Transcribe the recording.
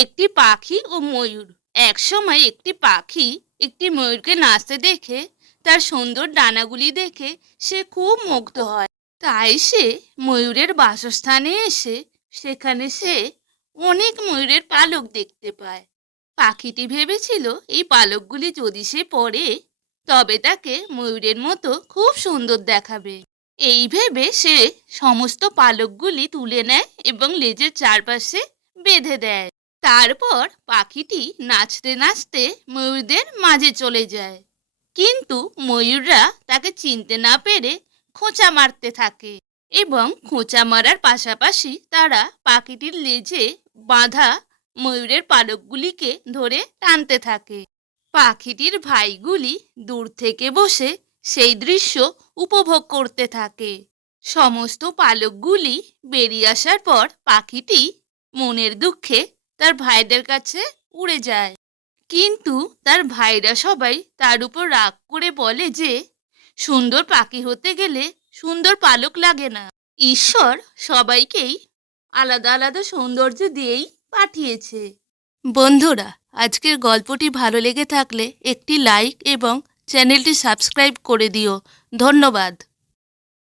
একটি পাখি ও ময়ূর। একসময় একটি পাখি একটি ময়ূরকে নাচতে দেখে তার সুন্দর ডানাগুলি দেখে সে খুব মুগ্ধ হয়। তাই সে ময়ূরের বাসস্থানে এসে সেখানে সে অনেক ময়ূরের পালক দেখতে পায়। পাখিটি ভেবেছিল এই পালকগুলি যদি সে পরে তবে তাকে ময়ূরের মতো খুব সুন্দর দেখাবে। এই ভেবে সে সমস্ত পালকগুলি তুলে নেয় এবং লেজের চারপাশে বেঁধে দেয়। তারপর পাখিটি নাচতে নাচতে ময়ূরদের মাঝে চলে যায়। কিন্তু ময়ূররা তাকে চিনতে না পেরে খোঁচা মারতে থাকে এবং খোঁচা মারার পাশাপাশি তারা পাখিটির লেজে বাঁধা ময়ূরের পালকগুলিকে ধরে টানতে থাকে। পাখিটির ভাইগুলি দূর থেকে বসে সেই দৃশ্য উপভোগ করতে থাকে। সমস্ত পালকগুলি বেরিয়ে আসার পর পাখিটি মনের দুঃখে তার ভাইদের কাছে উড়ে যায়। কিন্তু তার ভাইরা সবাই তার উপর রাগ করে বলে যে সুন্দর পাখি হতে গেলে সুন্দর পালক লাগে না। ঈশ্বর সবাইকেই আলাদা আলাদা সৌন্দর্য দিয়েই পাঠিয়েছে। বন্ধুরা, আজকের গল্পটি ভালো লেগে থাকলে একটি লাইক এবং চ্যানেলটি সাবস্ক্রাইব করে দিও। ধন্যবাদ।